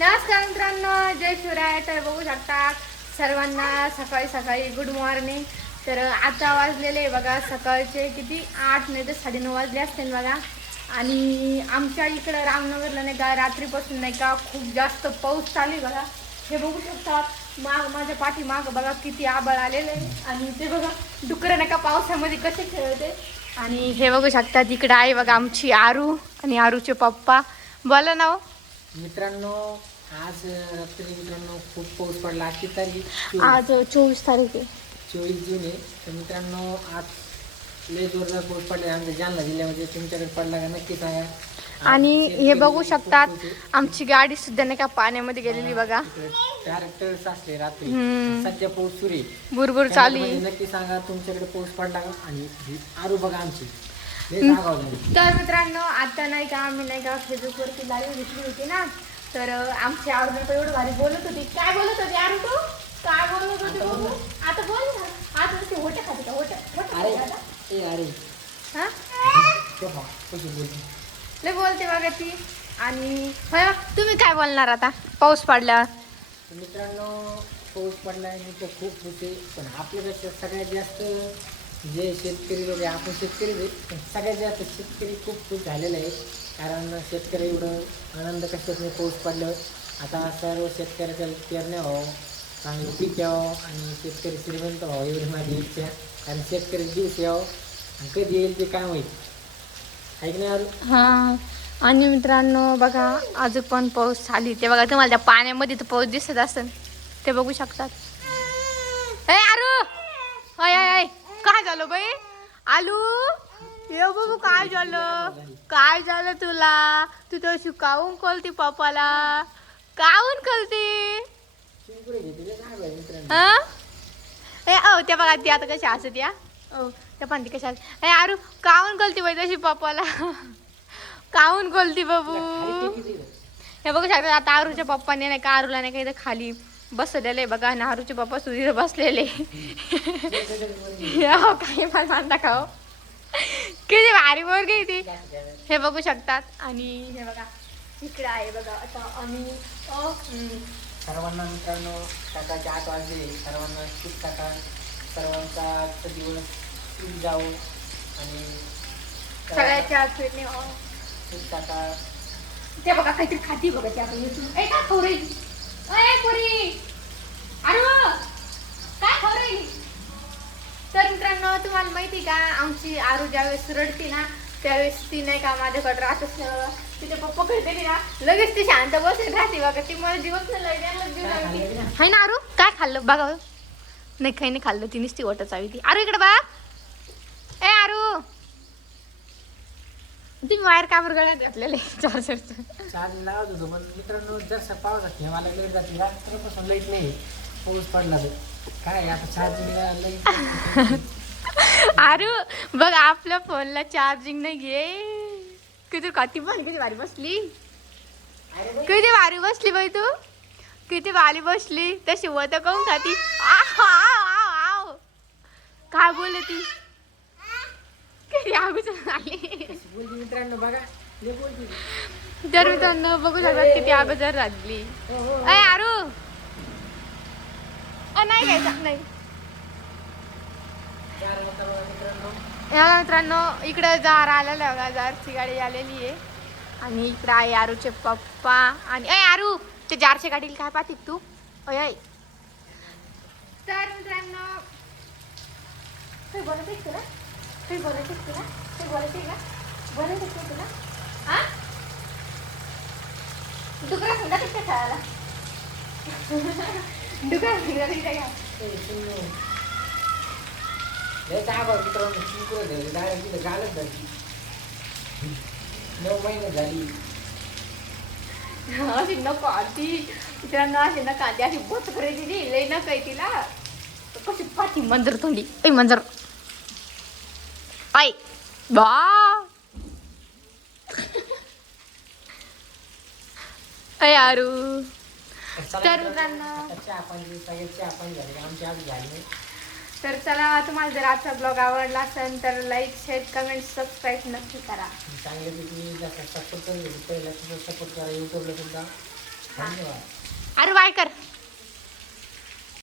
नमस्कार मित्रांनो, जय शिवराय. तर बघू शकता सर्वांना सकाळी सकाळी गुड मॉर्निंग. तर आता वाजलेले बघा सकाळचे किती 8 नाही तर 9:30 वाजले असतील बघा. आणि आमच्या इकडं रामनगरला नाही का रात्रीपासून नाही का खूप जास्त पाऊस चालू आहे बघा. हे बघू शकता माझ्या पाठीमाग बघा किती आभाळ आलेलं आहे. आणि ते बघा डुकरं नाही का पावसामध्ये कसे खेळते. आणि हे बघू शकता तिकडे आहे बघा आमची आरू आणि आरूचे पप्पा. बोला ना. मित्रांनो, आज रात्री मित्रांनो खूप पाऊस पडला. आजची तारीख आज 24 तारीख आहे. 24 जून आहे. तर मित्रांनो आज लय जोरदार पाऊस पडला आमच्या जालना जिल्ह्यामध्ये. तुमच्याकडे पडला का नक्की सांगा. आणि हे बघू शकतात आमची गाडी सुद्धा नाही का पाण्यामध्ये गेलेली बघा. ट्रॅक्टर्स असले रात्री सध्या पाऊस सुरू आहे, बुरबुर चालू आहे. नक्की सांगा तुमच्याकडे पाऊस पडला का. आणि ही आरू बघा आमची लय जागाव झाली. तर मित्रांनो आता नाही का आम्ही नाही का फेसबुकवरती लाईव्ह घेतली होती ना. तर आमची आरू तर एवढं भारी बोलत होती. काय बोलत होती आरू तू? काय बोलत होती बघू? आता बोल ना. आता नुसती होट्या खाते का होट्या आता? ए अरे हा कशी बोलते. लय बोलते बघा ती. आणि होय तुम्ही काय बोलणार आता पाऊस पडल्यावर? मित्रांनो, पाऊस पडला मी तर खूप होते, पण आपल्यापेक्षा सगळ्यात जास्त जे शेतकरी लोक आहे, आपण शेतकरीच आहे, पण सगळ्यात जास्त शेतकरी खूप खुश झालेला आहे. कारण शेतकरी एवढं आनंद कशात नाही पाऊस पडल्यावर. आता सर्व शेतकऱ्याच्या पेरण्या व्हावं, चांगलं पीक यावं आणि शेतकरी श्रीमंत व्हावं एवढी माझी इच्छा. कारण शेतकरी दिवस यावं आणि कधी येईल ते काय होईल ऐक नाही आलं. हा. आणि मित्रांनो बघा अजून पण पाऊस झाली ते बघा. तुम्हाला त्या पाण्यामध्ये तर पाऊस दिसत असेल ते बघू शकतात. ए आरू अय अय काय झालं बाई आलू? ये बघू काय झालं तुला? तू तर शिकावून कळती पप्पाला. काहून कळती? हा ए ओ त्या बघा ती आता कशी हसत या. ओ त्या पण ती कशा ए आरू काहून कळती बाई तशी पप्पाला? काहून कळती बाबू? हे बघू शकता आता आरूच्या पप्पाने नाही का आरूला नाही का इथं खाली बसलेले बघा. नारूचे पप्पा सुधीर बसलेले. काही पण म्हणता का हो? किती भारी बोर गई ती. हे बघू शकतात. आणि हे बघा इकडे आहे बघा आता आम्ही सर्वांना मित्रांनो सकाळचे 8 वाजले. सर्वांना खूप सकाळ. सर्वांचा आजचा दिवस खूप जाऊ आणि सगळ्याच्या फिरणे खूप सकाळ. ते बघा काहीतरी खाती बघा ते आपण येतो. ए काय खाऊ राहिली? ए पुरी अरे काय खाऊ राहिली? तर मित्रांनो तुम्हाला माहिती का आमची आरू ज्यावेळेस रडती ना त्यावेळेस ती नाही का माझ्याकडे राहतच नाही. तिथे पप्पा कडे ना लगेच ती शांत बसून राहते बघा. ती मला जीवच नाही लागली. हाय ना आरू काय खाल्लं बघा? नाही काही नाही खाल्लं. ती नुसती ओटा चावी ती. आरू इकडे बघ. ए आरू तुम्ही वायर काबर गळ्यात घातलेले चार्जरचं. चार्ज लावत होतो पण मित्रांनो जर पावसात मला लेट जाते. रात्रपासून लाईट नाही. पाऊस पडला तर काय आता चार्जिंग लाईट. आरू बघ आपल्या फोनला चार्जिंग नाही घे. किती काती पण किती भारी बसली. किती भारी बसली बाई तू. किती भारी बसली. तशी वत काऊन खाती? काय बोलली ती? किती अगोदर आली. मित्रांनो बघा तर मित्रांनो बघू शकता किती अगोदर राहिली. अय आरू नाही घ्यायचा नाही. या मित्रांनो इकडे जार आलेलं आहे बघा. जारची गाडी आलेली आहे. आणि इकडे आहे आरूचे पप्पा. आणि अय आरू ते जारच्या गाडीला काय पाहते तू? अय तर मित्रांनो काही बोलायचं आहे तुला? काही बोलायचं आहे तुला? काही बोलायचं आहे का? बोलायचं आहे तुला? हा डुकरा सुद्धा तिथे खेळायला. डुकरा सुद्धा तिथे घ्या. मित्रांनो 9 महिने झाली. अशी नको आधी मित्रांनो अशी नका आधी अशी बोच करायची ती लई न काही तिला कशी पाठी मंजर तोंडी. ऐ मंजर ऐ बा ऐ आरू. तर मित्रांनो तर चला तुम्हाला जर आजचा ब्लॉग आवडला असेल तर लाईक शेअर कमेंट सबस्क्राईब नक्की करा. चांगल्यापैकी सपोर्ट करून पहिला सपोर्ट करा. यूट्यूबला सुद्धा धन्यवाद. अरे बाय कर.